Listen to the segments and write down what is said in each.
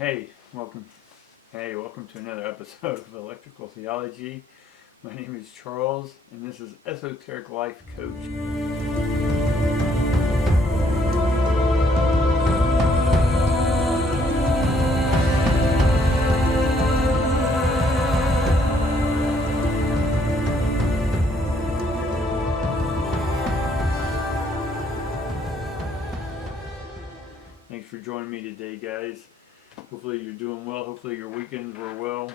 Hey, welcome. Hey, welcome to another episode of Electrical Theology. My name is Charles, and this is Esoteric Life Coach. Thanks for joining me today, guys. Hopefully you're doing well. Hopefully your weekends were well.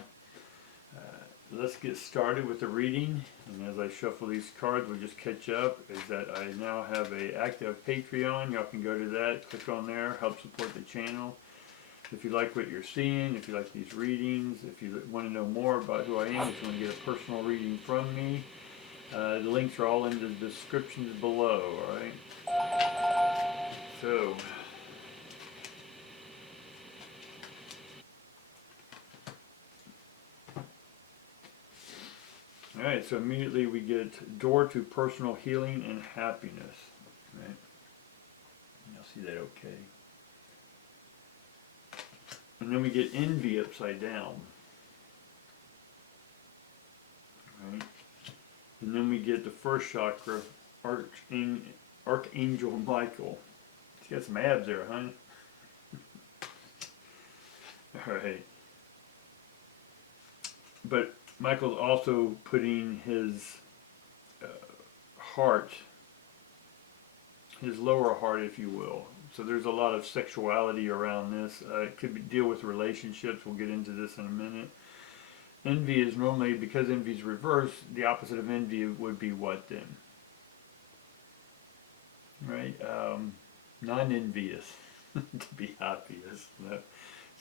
Let's get started with the reading. And as I shuffle these cards, we'll just catch up. Is that I now have a active Patreon. Y'all can go to that, click on there, help support the channel. If you like what you're seeing, if you like these readings, if you want to know more about who I am, if you want to get a personal reading from me, the links are all in the descriptions below, alright? So, alright, so immediately we get door to personal healing and happiness. Right? You'll see that okay. And then we get envy upside down. Right? And then we get the first chakra, Archangel Michael. He's got some abs there, huh? Alright. But Michael's also putting his heart, his lower heart, if you will. So there's a lot of sexuality around this. It could deal with relationships. We'll get into this in a minute. Envy is normally, because envy is reversed, the opposite of envy would be what then? Right? Non-envious. To be obvious. No.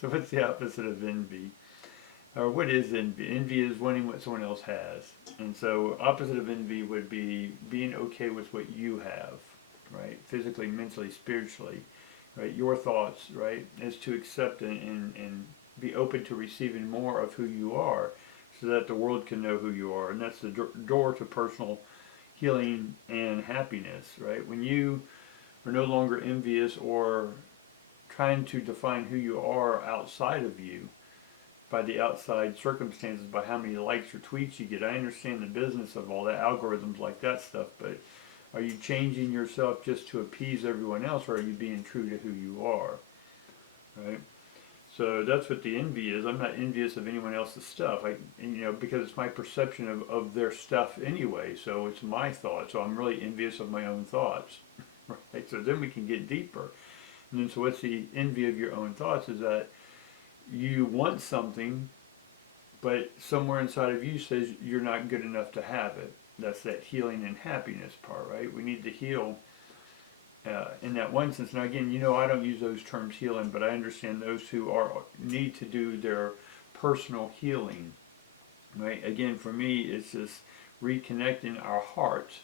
So what's the opposite of envy? Or what is envy? Envy is wanting what someone else has. And so opposite of envy would be being okay with what you have, right? Physically, mentally, spiritually, right? Your thoughts, right? Is to accept and be open to receiving more of who you are so that the world can know who you are. And that's the door to personal healing and happiness, right? When you are no longer envious or trying to define who you are outside of you, by the outside circumstances, by how many likes or tweets you get. I understand the business of all that, algorithms like that stuff, but are you changing yourself just to appease everyone else, or are you being true to who you are? Right? So that's what the envy is. I'm not envious of anyone else's stuff, because it's my perception of their stuff anyway, so it's my thoughts, so I'm really envious of my own thoughts. Right? So then we can get deeper. And then so what's the envy of your own thoughts is that you want something, but somewhere inside of you says you're not good enough to have it. That's that healing and happiness part, right? We need to heal in that one sense. Now again, I don't use those terms healing, but I understand those who need to do their personal healing, right? Again, for me, it's just reconnecting our hearts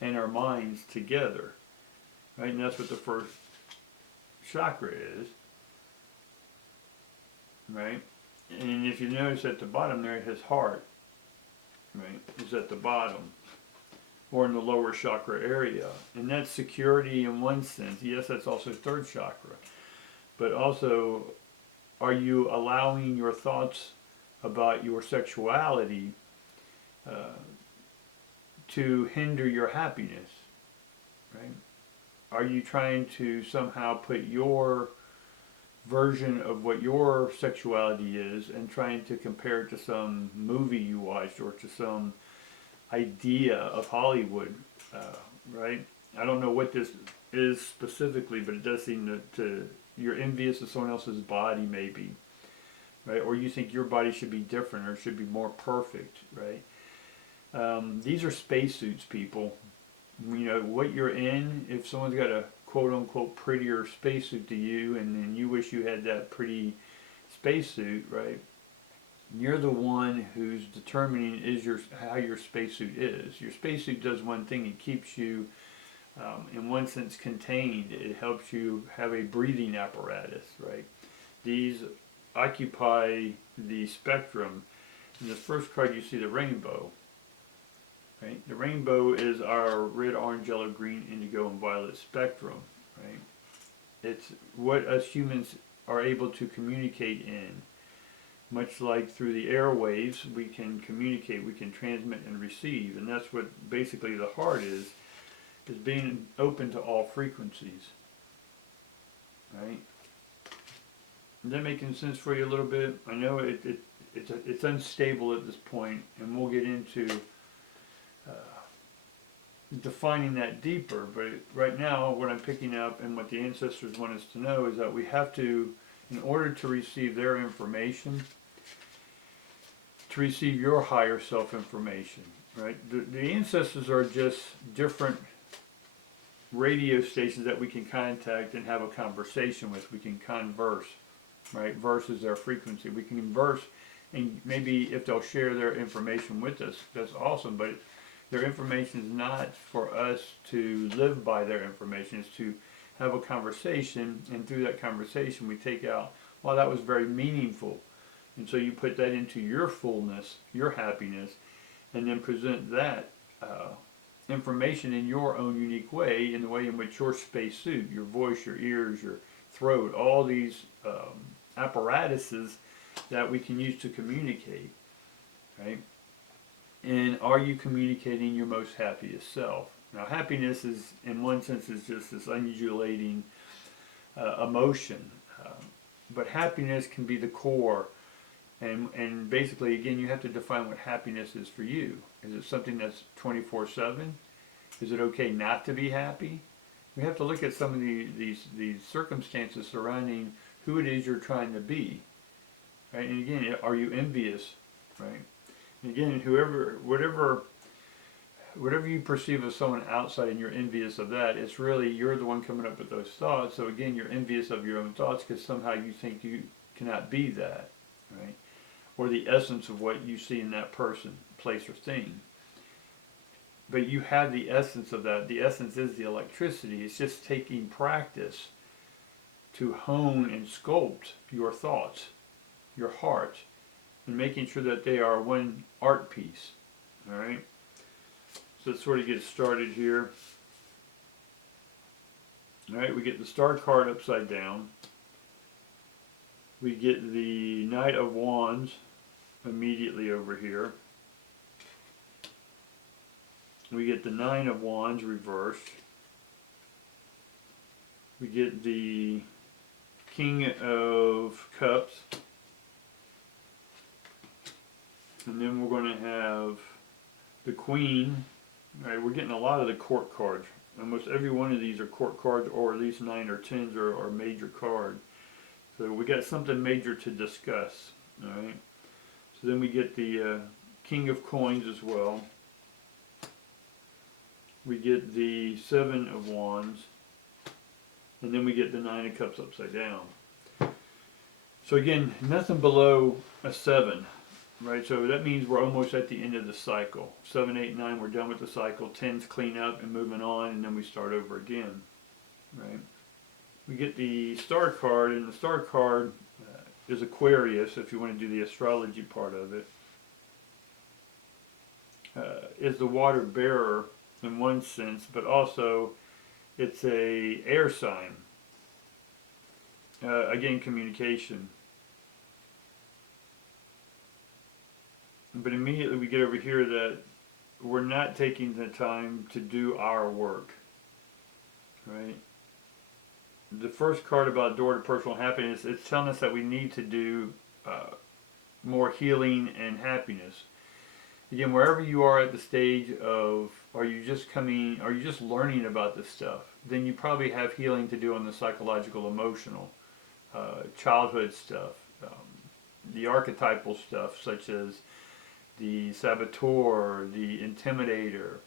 and our minds together, right? And that's what the first chakra is. Right? And if you notice at the bottom there, his heart, right, is at the bottom, or in the lower chakra area. And that's security in one sense. Yes, that's also third chakra. But also, are you allowing your thoughts about your sexuality to hinder your happiness? Right? Are you trying to somehow put your version of what your sexuality is and trying to compare it to some movie you watched or to some idea of Hollywood, right? I don't know what this is specifically, but it does seem to you're envious of someone else's body maybe, right? Or you think your body should be different or should be more perfect, right? These are spacesuits, people. What you're in, if someone's got a quote-unquote prettier spacesuit to you and then you wish you had that pretty spacesuit, right? You're the one who's determining how your spacesuit is. Your spacesuit does one thing: it keeps you in one sense contained. It helps you have a breathing apparatus, right? These occupy the spectrum. In the first card you see the rainbow. Right? The rainbow is our red, orange, yellow, green, indigo, and violet spectrum. Right? It's what us humans are able to communicate in. Much like through the airwaves, we can communicate, we can transmit and receive, and that's what basically the heart is being open to all frequencies, right? Is that making sense for you a little bit? I know it's unstable at this point, and we'll get into defining that deeper, but right now what I'm picking up and what the ancestors want us to know is that we have to, in order to receive their information, to receive your higher self information, right? The ancestors are just different radio stations that we can contact and have a conversation with. We can converse, right? Verse is their frequency. We can converse, and maybe if they'll share their information with us, that's awesome, but their information is not for us to live by their information. It's to have a conversation, and through that conversation we take out, well, that was very meaningful. And so you put that into your fullness, your happiness, and then present that information in your own unique way, in the way in which your space suit, your voice, your ears, your throat, all these apparatuses that we can use to communicate, right? And are you communicating your most happiest self? Now, happiness is, in one sense, is just this undulating emotion, but happiness can be the core. And basically, again, you have to define what happiness is for you. Is it something that's 24/7? Is it okay not to be happy? We have to look at some of these circumstances surrounding who it is you're trying to be, right? And again, are you envious, right? And again, whatever you perceive as someone outside and you're envious of that, it's really you're the one coming up with those thoughts. So again, you're envious of your own thoughts because somehow you think you cannot be that, right? Or the essence of what you see in that person, place, or thing. But you have the essence of that. The essence is the electricity. It's just taking practice to hone and sculpt your thoughts, your heart, and making sure that they are one art piece. All right? So let's sort of get started here. All right, we get the star card upside down. We get the Knight of Wands immediately over here. We get the Nine of Wands reversed. We get the King of Cups. And then we're going to have the Queen. All right, we're getting a lot of the court cards. Almost every one of these are court cards, or at least 9 or 10s are major cards. So we got something major to discuss. All right. So then we get the King of Coins as well. We get the 7 of Wands. And then we get the 9 of Cups upside down. So again, nothing below a 7. Right, so that means we're almost at the end of the cycle. 7, 8, 9, we're done with the cycle. 10's clean up and moving on, and then we start over again. Right. We get the star card, and the star card is Aquarius, if you want to do the astrology part of it. Is the water bearer in one sense, but also it's a air sign. Again, communication. But immediately we get over here that we're not taking the time to do our work, right? The first card about door to personal happiness, it's telling us that we need to do more healing and happiness. Again, wherever you are at the stage of, are you just learning about this stuff, then you probably have healing to do on the psychological, emotional, childhood stuff, the archetypal stuff, such as the saboteur, the intimidator,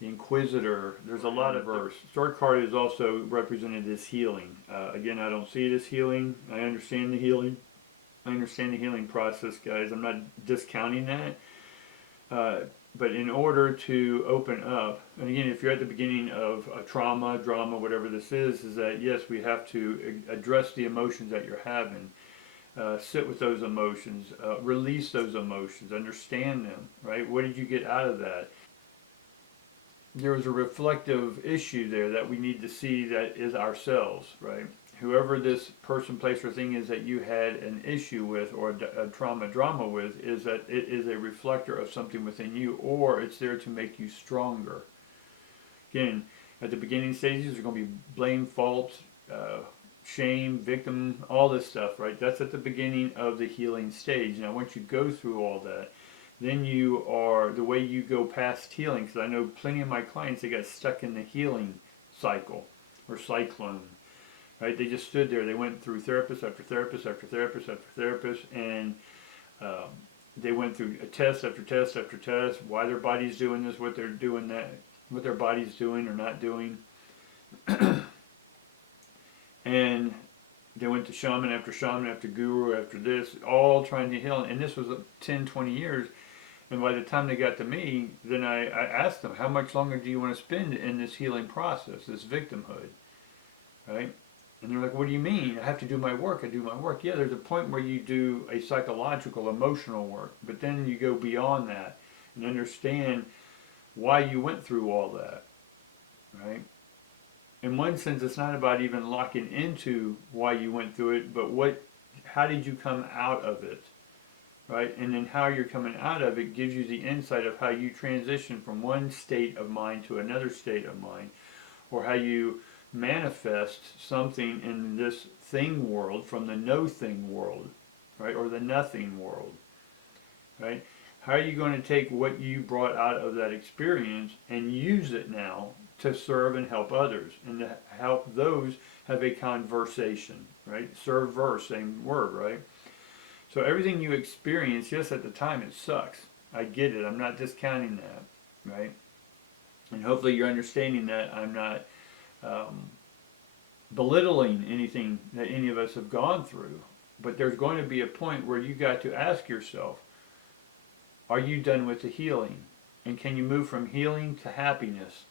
the inquisitor. There's a lot of verse. Star card is also represented as healing. Again, I don't see it as healing. I understand the healing. I understand the healing process, guys. I'm not discounting that. But in order to open up, and again, if you're at the beginning of a trauma, drama, whatever this is that yes, we have to address the emotions that you're having. Sit with those emotions, release those emotions, understand them, right? What did you get out of that? There was a reflective issue there that we need to see that is ourselves, right? whoever this person, place, or thing is that you had an issue with or a trauma drama with, is that it is a reflector of something within you, or it's there to make you stronger. Again, at the beginning stages, there's going to be blame, fault, shame, victim, all this stuff, right? That's at the beginning of the healing stage. Now, once you go through all that, then you are, the way you go past healing, because I know plenty of my clients, they got stuck in the healing cycle or cyclone, right? They just stood there. They went through therapist after therapist after therapist after therapist, and they went through a test after test after test, why their body's doing this, what they're doing that, what their body's doing or not doing. And they went to shaman after guru after this, all trying to heal. And this was 10, 20 years. And by the time they got to me, then I asked them, how much longer do you want to spend in this healing process, this victimhood, right? And they're like, what do you mean? I have to do my work. I do my work. Yeah, there's a point where you do a psychological, emotional work. But then you go beyond that and understand why you went through all that, right? In one sense, it's not about even locking into why you went through it, but how did you come out of it, right? And then how you're coming out of it gives you the insight of how you transition from one state of mind to another state of mind, or how you manifest something in this thing world from the no thing world, right? Or the nothing world, right? How are you going to take what you brought out of that experience and use it now to serve and help others, and to help those have a conversation, right? Serve verse, same word, right? So everything you experience, yes, at the time it sucks. I get it. I'm not discounting that, right? And hopefully you're understanding that I'm not belittling anything that any of us have gone through. But there's going to be a point where you got to ask yourself, are you done with the healing? And can you move from healing to happiness?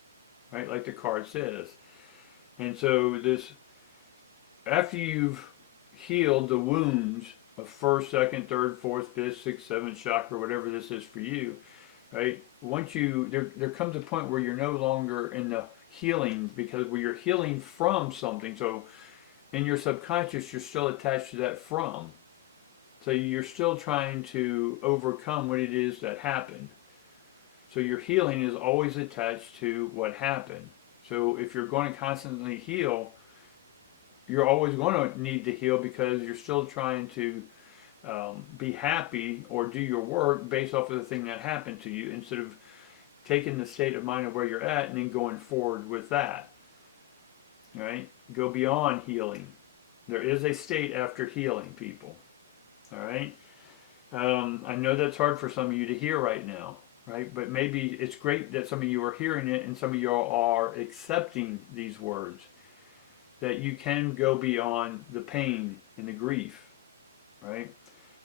Right, like the card says. And so after you've healed the wounds of first, second, third, fourth, fifth, sixth, seventh chakra, whatever this is for you, right? Once there comes a point where you're no longer in the healing, because where you're healing from something. So in your subconscious, you're still attached to that from. So you're still trying to overcome what it is that happened. So your healing is always attached to what happened. So if you're going to constantly heal, you're always going to need to heal, because you're still trying to be happy or do your work based off of the thing that happened to you, instead of taking the state of mind of where you're at and then going forward with that. Right? Go beyond healing. There is a state after healing, people. All right? I know that's hard for some of you to hear right now. Right? But maybe it's great that some of you are hearing it and some of you are accepting these words, that you can go beyond the pain and the grief, right?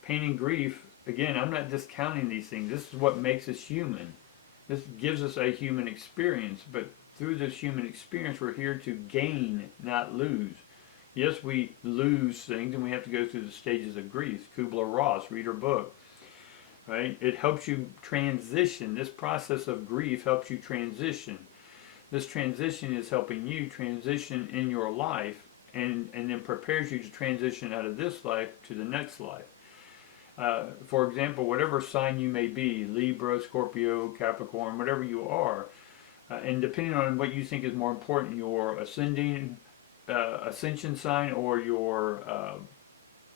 Pain and grief, again, I'm not discounting these things. This is what makes us human. This gives us a human experience, but through this human experience, we're here to gain, not lose. Yes, we lose things and we have to go through the stages of grief. Kubler-Ross, read her book. Right? It helps you transition. This process of grief helps you transition. This transition is helping you transition in your life, and then prepares you to transition out of this life to the next life. For example, whatever sign you may be, Libra, Scorpio, Capricorn, whatever you are, and depending on what you think is more important, your ascension sign or your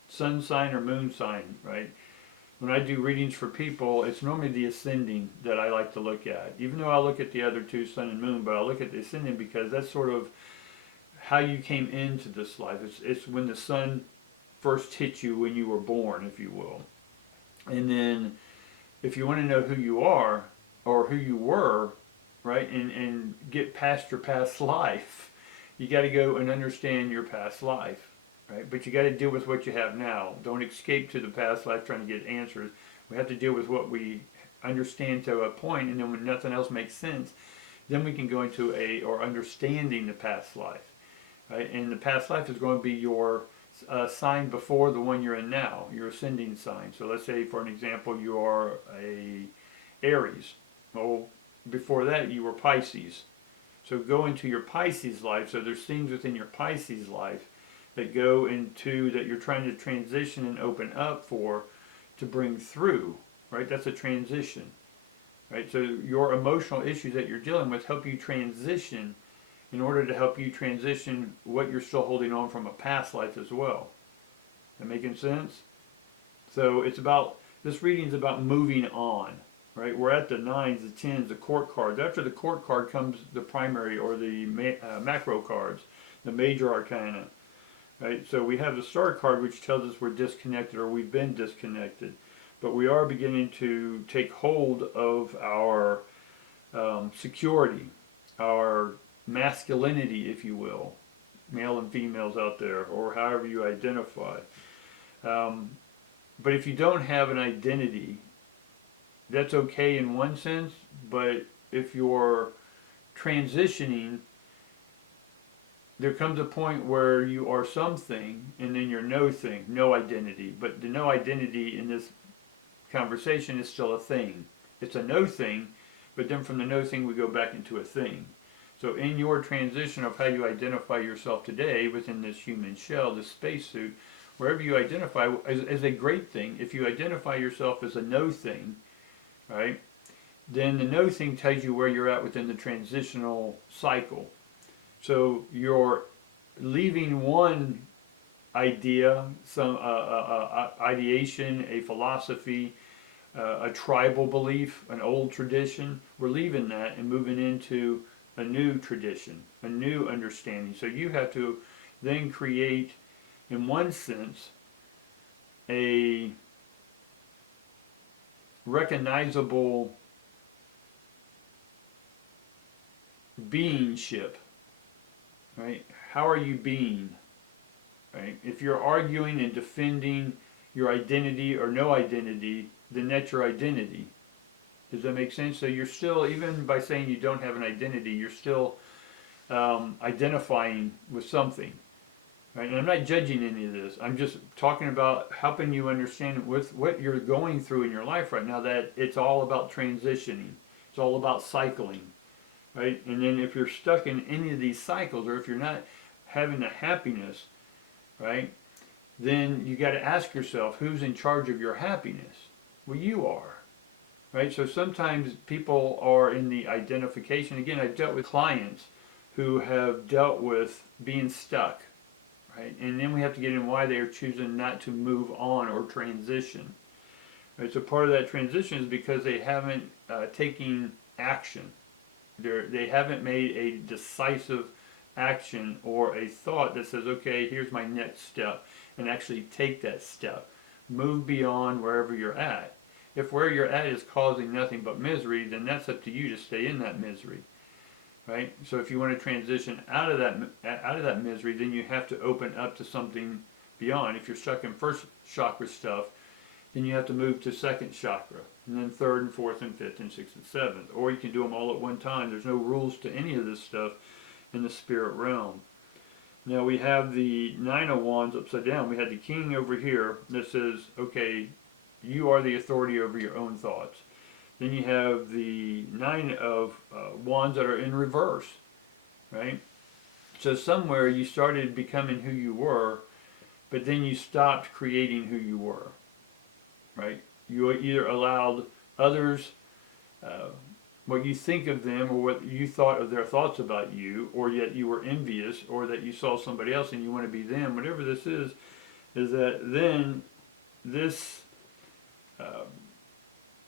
sun sign or moon sign, right? When I do readings for people, it's normally the ascending that I like to look at. Even though I look at the other two, sun and moon, but I look at the ascending because that's sort of how you came into this life. It's when the sun first hit you when you were born, if you will. And then if you want to know who you are or who you were, right, and get past your past life, you got to go and understand your past life. Right? But you got to deal with what you have now. Don't escape to the past life trying to get answers. We have to deal with what we understand to a point, and then when nothing else makes sense, then we can go into understanding the past life. Right? And the past life is going to be your sign before the one you're in now, your ascending sign. So let's say, for an example, you are a Aries. Well, before that you were Pisces. So go into your Pisces life. So there's things within your Pisces life that go into, that you're trying to transition and open up for, to bring through, right? That's a transition, right? So your emotional issues that you're dealing with help you transition, in order to help you transition what you're still holding on from a past life as well. That making sense? So it's about, this reading is about moving on, right? We're at the nines, the tens, the court cards. After the court card comes the primary, or the macro cards, the major arcana, right? So we have the star card, which tells us we're disconnected, or we've been disconnected. But we are beginning to take hold of our security, our masculinity, if you will, male and females out there, or however you identify. But if you don't have an identity, that's okay in one sense, but if you're transitioning, there comes a point where you are something, and then you're no thing, no identity. But the no identity in this conversation is still a thing. It's a no thing, but then from the no thing we go back into a thing. So in your transition of how you identify yourself today within this human shell, this spacesuit, wherever you identify as a great thing, if you identify yourself as a no thing, right, then the no thing tells you where you're at within the transitional cycle. So you're leaving one idea, some ideation, a philosophy, a tribal belief, an old tradition. We're leaving that and moving into a new tradition, a new understanding. So you have to then create, in one sense, a recognizable beingship, right? How are you being, right? If you're arguing and defending your identity or no identity, then that's your identity. Does that make sense? So you're still, even by saying you don't have an identity, you're still identifying with something, right? And I'm not judging any of this. I'm just talking about helping you understand with what you're going through in your life right now, that it's all about transitioning. It's all about cycling, right? And then if you're stuck in any of these cycles, or if you're not having the happiness, right, then you got to ask yourself, who's in charge of your happiness? Well, you are. Right? So sometimes people are in the identification. Again, I've dealt with clients who have dealt with being stuck, right? And then we have to get in why they are choosing not to move on or transition. Right? So part of that transition is because they haven't taken action. They haven't made a decisive action or a thought that says, okay, here's my next step, and actually take that step. Move beyond wherever you're at. If where you're at is causing nothing but misery, then that's up to you to stay in that misery, right? So if you want to transition out of that misery, then you have to open up to something beyond. If you're stuck in first chakra stuff, then you have to move to second chakra, and then third and fourth and fifth and sixth and seventh. Or you can do them all at one time. There's no rules to any of this stuff in the spirit realm. Now we have the Nine of Wands upside down. We had the King over here that says, okay, you are the authority over your own thoughts. Then you have the Nine of Wands that are in reverse, right? So somewhere you started becoming who you were, but then you stopped creating who you were, right? You either allowed others what you think of them, or what you thought of their thoughts about you, or yet you were envious, or that you saw somebody else and you want to be them. Whatever this is that then this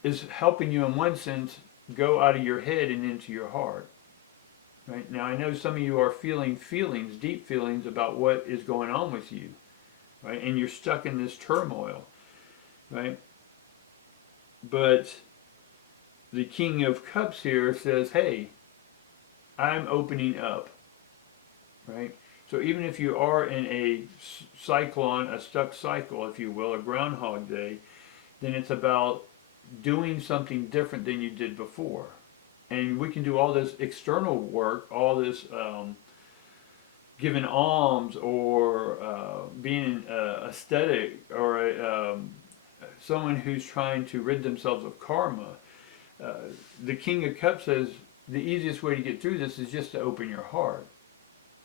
is helping you in one sense go out of your head and into your heart. Right? Now I know some of you are feeling feelings, deep feelings about what is going on with you, right? And you're stuck in this turmoil, right? But the King of Cups here says, hey, I'm opening up, right? So even if you are in a cyclone, a stuck cycle, if you will, a Groundhog Day, then it's about doing something different than you did before. And we can do all this external work, all this giving alms, or being aesthetic, or someone who's trying to rid themselves of karma. The King of Cups says the easiest way to get through this is just to open your heart.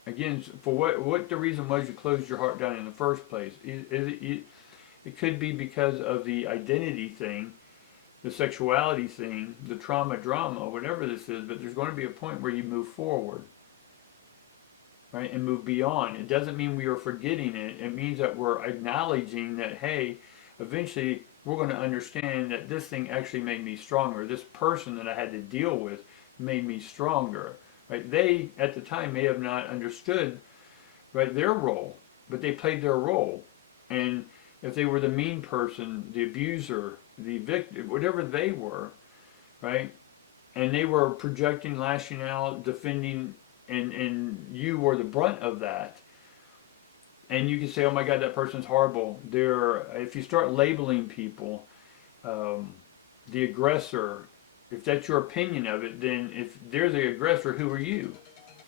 Again, for what the reason was you closed your heart down in the first place. It could be because of the identity thing, the sexuality thing, the trauma drama, whatever this is, but there's going to be a point where you move forward, right, and move beyond. It doesn't mean we are forgetting it. It means that we're acknowledging that, hey, eventually we're going to understand that this thing actually made me stronger. This person that I had to deal with made me stronger, right? They, at the time, may have not understood, right, their role, but they played their role. And if they were the mean person, the abuser, the victim, whatever they were, right, and they were projecting, lashing out, defending, and you were the brunt of that, and you can say, oh my God, that person's horrible. If you start labeling people, the aggressor, if that's your opinion of it, then if they're the aggressor, who are you?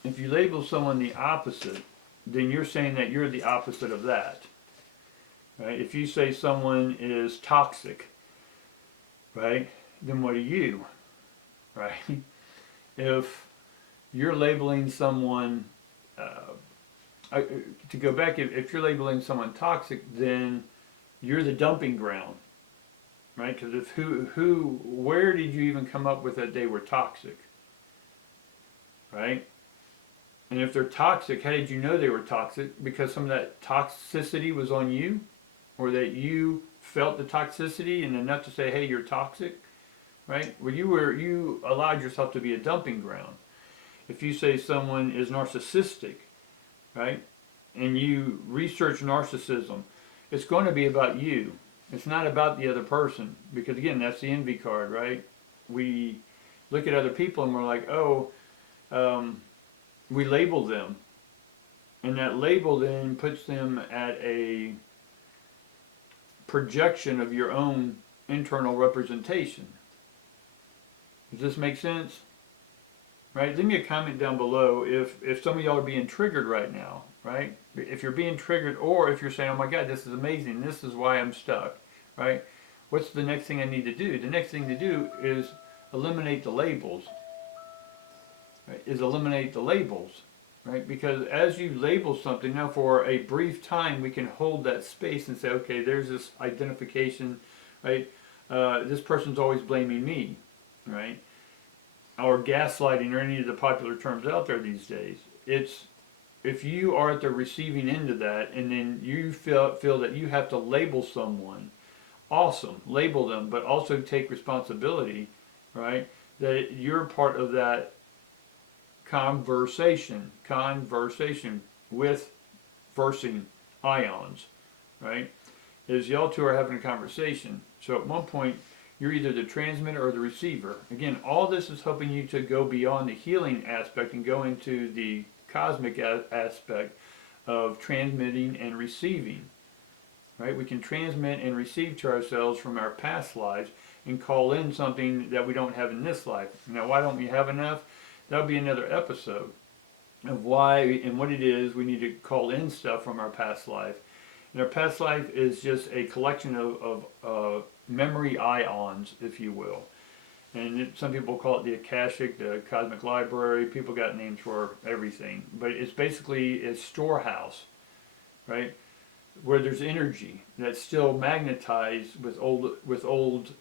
If you label someone the opposite, then you're saying that you're the opposite of that. Right? If you say someone is toxic, right, then what are you? Right? If you're labeling someone, to go back, if you're labeling someone toxic, then you're the dumping ground, right? Because if where did you even come up with that they were toxic, right? And if they're toxic, how did you know they were toxic? Because some of that toxicity was on you, or that you felt the toxicity and enough to say, hey, you're toxic, right? Well, you allowed yourself to be a dumping ground. If you say someone is narcissistic, right, and you research narcissism, it's going to be about you. It's not about the other person, because again, that's the envy card, right? We look at other people and we're like, oh, we label them, and that label then puts them at a projection of your own internal representation. Does this make sense? Right? Leave me a comment down below if some of y'all are being triggered right now, right? If you're being triggered, or if you're saying, oh my God, this is amazing, this is why I'm stuck, right? What's the next thing I need to do? The next thing to do is eliminate the labels, right? Right? Because as you label something, now for a brief time we can hold that space and say, okay, there's this identification, right? This person's always blaming me, right? Or gaslighting, or any of the popular terms out there these days. It's, if you are at the receiving end of that, and then you feel that you have to label someone, awesome, label them, but also take responsibility, right? That you're part of that conversation with versing ions, right? Is y'all two are having a conversation. So at one point, you're either the transmitter or the receiver. Again, all this is helping you to go beyond the healing aspect and go into the cosmic aspect of transmitting and receiving. Right? We can transmit and receive to ourselves from our past lives and call in something that we don't have in this life. Now, why don't we have enough? That'll be another episode of why and what it is we need to call in stuff from our past life. And our past life is just a collection of memory ions, if you will. And some people call it the Akashic, the Cosmic Library. People got names for everything. But it's basically a storehouse, right? Where there's energy that's still magnetized with old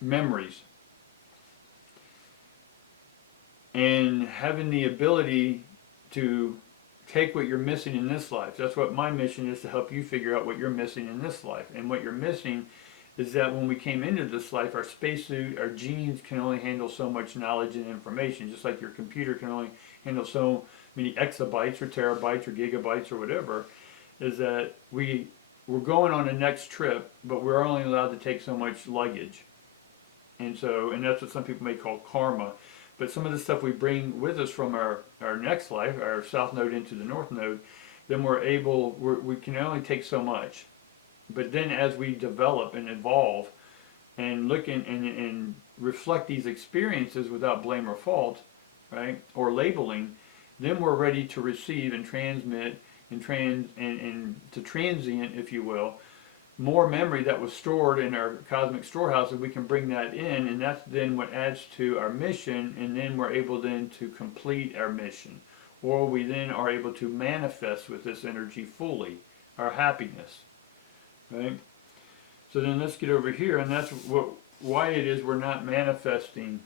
memories. And having the ability to take what you're missing in this life. That's what my mission is, to help you figure out what you're missing in this life. And what you're missing is that when we came into this life, our spacesuit, our genes can only handle so much knowledge and information, just like your computer can only handle so many exabytes or terabytes or gigabytes or whatever, is that we're going on the next trip, but we're only allowed to take so much luggage. And that's what some people may call karma. But some of the stuff we bring with us from our next life, our south node into the north node, then we can only take so much. But then as we develop and evolve and look and reflect these experiences without blame or fault, right, or labeling, then we're ready to receive and transmit and to transient, if you will, more memory that was stored in our cosmic storehouse, and we can bring that in, and that's then what adds to our mission, and then we're able then to complete our mission, or we then are able to manifest with this energy fully our happiness, right? So then let's get over here, and that's why it is we're not manifesting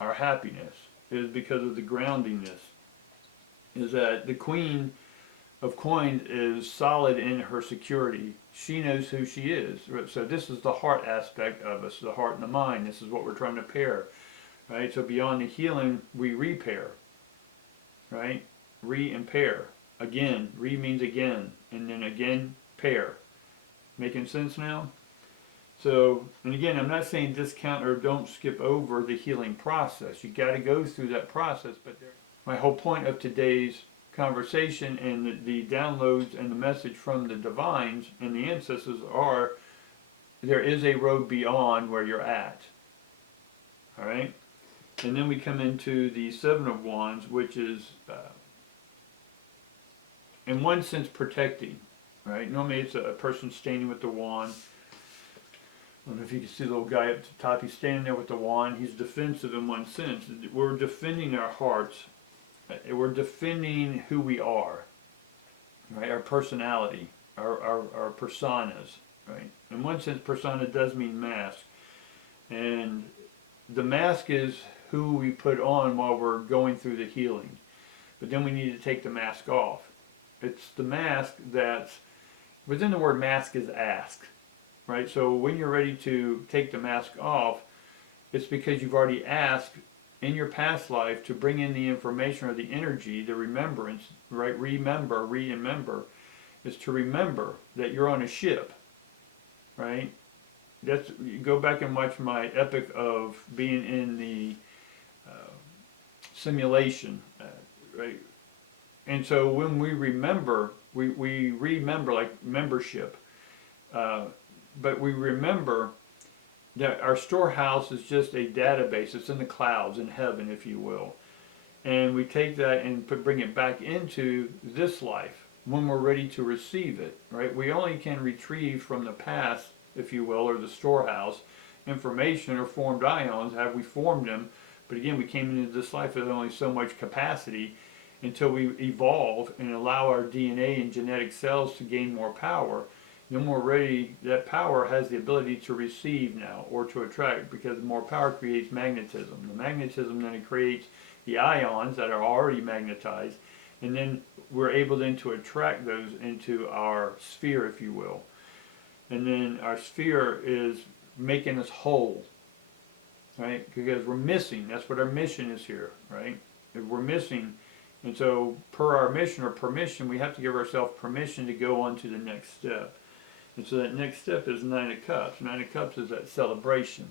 our happiness, is because of the groundiness. Is that the Queen of Coins is solid in her security. She knows who she is. So this is the heart aspect of us, the heart and the mind. This is what we're trying to pair, right? So beyond the healing, we repair, right? Re and pair. Again, re means again, and then again, pair. Making sense now? So, and again, I'm not saying discount or don't skip over the healing process. You got to go through that process. But my whole point of today's conversation and the downloads and the message from the divines and the ancestors are, there is a road beyond where you're at. All right? And then we come into the Seven of Wands, which is, in one sense, protecting. Right? Normally it's a person standing with the wand. I don't know if you can see the little guy up the top. He's standing there with the wand. He's defensive in one sense. We're defending our hearts. We're defending who we are, right? Our personality, our personas, right? In one sense, persona does mean mask. And the mask is who we put on while we're going through the healing. But then we need to take the mask off. It's the mask that's, within the word mask is ask. Right? So when you're ready to take the mask off, it's because you've already asked in your past life to bring in the information or the energy, the remembrance, right? Remember, is to remember that you're on a ship, right? That's, you go back and watch my epic of being in the simulation, right? And so when we remember, we remember like membership. But we remember that our storehouse is just a database. It's in the clouds, in heaven, if you will. And we take that and bring it back into this life when we're ready to receive it, right? We only can retrieve from the past, if you will, or the storehouse, information or formed ions. Have we formed them? But again, we came into this life with only so much capacity until we evolve and allow our DNA and genetic cells to gain more power. Then we're ready, that power has the ability to receive now or to attract, because more power creates magnetism. The magnetism then it creates the ions that are already magnetized, and then we're able then to attract those into our sphere, if you will. And then our sphere is making us whole, right? Because we're missing. That's what our mission is here, right? If we're missing, and so per our mission or permission, we have to give ourselves permission to go on to the next step. And so that next step is Nine of Cups. Nine of Cups is that celebration.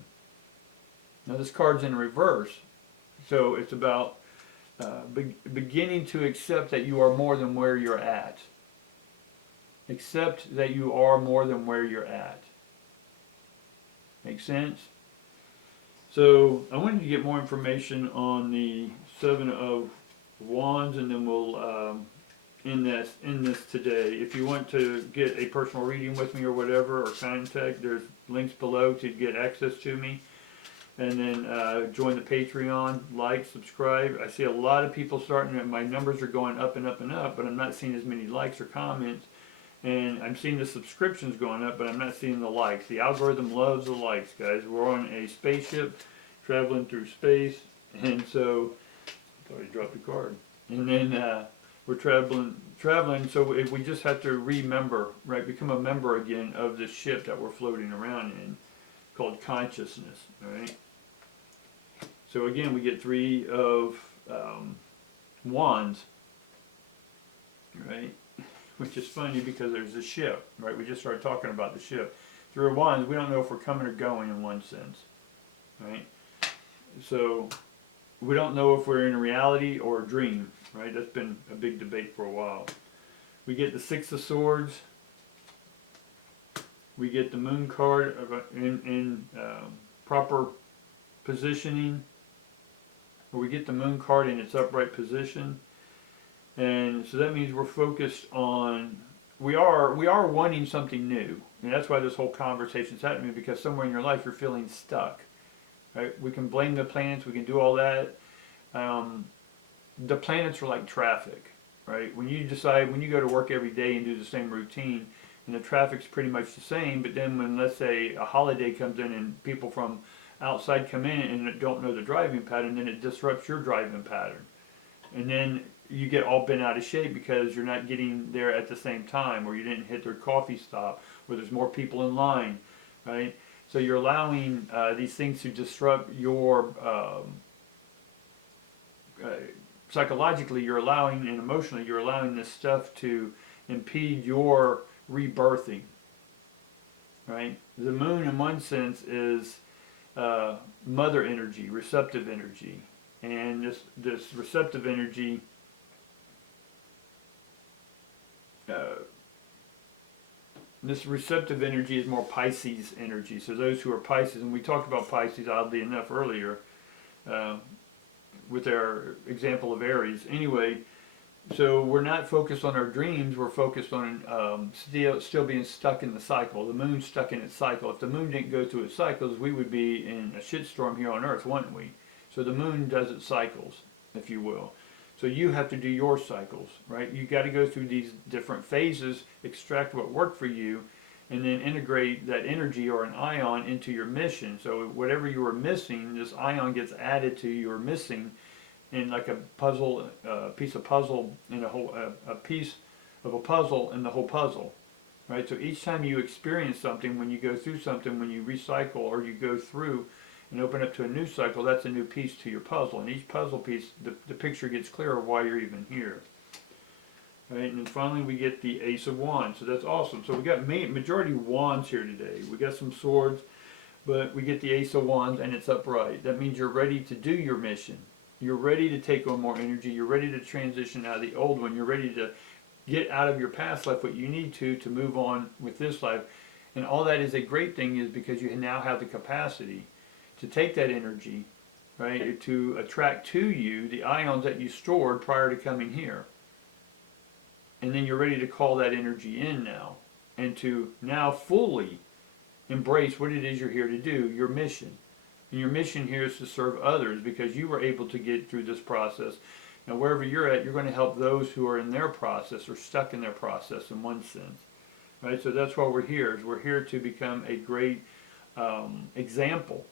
Now this card's in reverse. So it's about beginning to accept that you are more than where you're at. Accept that you are more than where you're at. Make sense? So I wanted to get more information on the Seven of Wands, and then we'll in this today. If you want to get a personal reading with me or whatever, or contact, there's links below to get access to me. And then join the Patreon, like, subscribe. I see a lot of people starting, and my numbers are going up and up and up, but I'm not seeing as many likes or comments. And I'm seeing the subscriptions going up, but I'm not seeing the likes. The algorithm loves the likes, guys. We're on a spaceship traveling through space, and so I thought I dropped the card. And then we're traveling, so if we just have to remember, right, become a member again of this ship that we're floating around in, called consciousness, right? So again, we get Three of Wands, right? Which is funny because there's a ship, right? We just started talking about the ship. Three of Wands, we don't know if we're coming or going in one sense, right? So we don't know if we're in a reality or a dream, right? That's been a big debate for a while. We get the Six of Swords. We get the Moon card in proper positioning. Or we get the Moon card in its upright position. And so that means we're focused on we are wanting something new, and that's why this whole conversation's happening, because somewhere in your life you're feeling stuck. Right? We can blame the planets, we can do all that. The planets are like traffic, right? When you go to work every day and do the same routine, and the traffic's pretty much the same, but then when, let's say, a holiday comes in and people from outside come in and don't know the driving pattern, then it disrupts your driving pattern. And then you get all bent out of shape because you're not getting there at the same time, or you didn't hit their coffee stop, or there's more people in line, right? So you're allowing these things to disrupt your, psychologically you're allowing, and emotionally you're allowing this stuff to impede your rebirthing, right? The moon in one sense is mother energy, receptive energy. And this receptive energy, is more Pisces energy. So those who are Pisces, and we talked about Pisces oddly enough earlier with our example of Aries. Anyway, so we're not focused on our dreams, we're focused on still being stuck in the cycle. The moon's stuck in its cycle. If the moon didn't go through its cycles, we would be in a shitstorm here on Earth, wouldn't we? So the moon does its cycles, if you will. So you have to do your cycles, right? You got to go through these different phases, extract what worked for you, and then integrate that energy or an ion into your mission. So whatever you were missing, this ion gets added to your missing, in like a puzzle, piece of puzzle, in a piece of a puzzle in the whole puzzle, right? So each time you experience something, when you go through something, when you recycle or you go through and open up to a new cycle, that's a new piece to your puzzle. And each puzzle piece, the picture gets clearer why you're even here. Right? And then finally we get the Ace of Wands. So that's awesome. So we got majority wands here today. We got some swords, but we get the Ace of Wands and it's upright. That means you're ready to do your mission. You're ready to take on more energy. You're ready to transition out of the old one. You're ready to get out of your past life what you need to move on with this life. And all that is a great thing, is because you now have the capacity to take that energy, right, to attract to you the ions that you stored prior to coming here. And then you're ready to call that energy in now, and to now fully embrace what it is you're here to do, your mission. And your mission here is to serve others, because you were able to get through this process. Now wherever you're at, you're going to help those who are in their process or stuck in their process in one sense. Right? So that's why we're here. We're here to become a great example.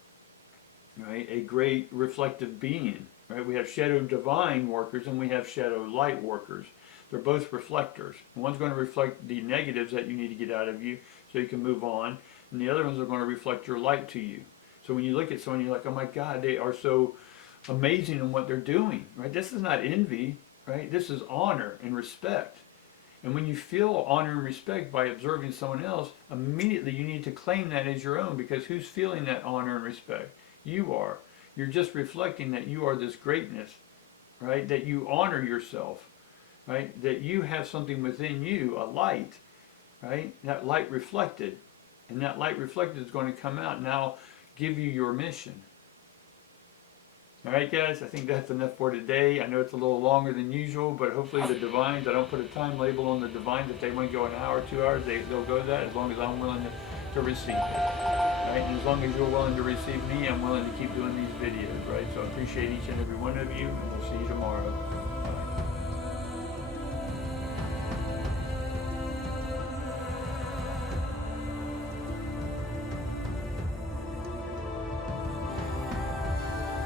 Right, a great reflective being. Right, we have shadow divine workers and we have shadow light workers. They're both reflectors. One's going to reflect the negatives that you need to get out of you so you can move on, and the other ones are going to reflect your light to you. So when you look at someone, you're like, oh my God, they are so amazing in what they're doing. Right, this is not envy. Right, this is honor and respect. And when you feel honor and respect by observing someone else, immediately you need to claim that as your own, because who's feeling that honor and respect? You are. You're just reflecting that you are this greatness, right? That you honor yourself, right? That you have something within you, a light, right? That light reflected. And that light reflected is going to come out and now give you your mission. All right, guys, I think that's enough for today. I know it's a little longer than usual, but hopefully the divines, I don't put a time label on the divines. If they want to go an hour, 2 hours, they'll go that, as long as I'm willing to receive it. Right? And as long as you're willing to receive me, I'm willing to keep doing these videos, right? So I appreciate each and every one of you, and we'll see you tomorrow.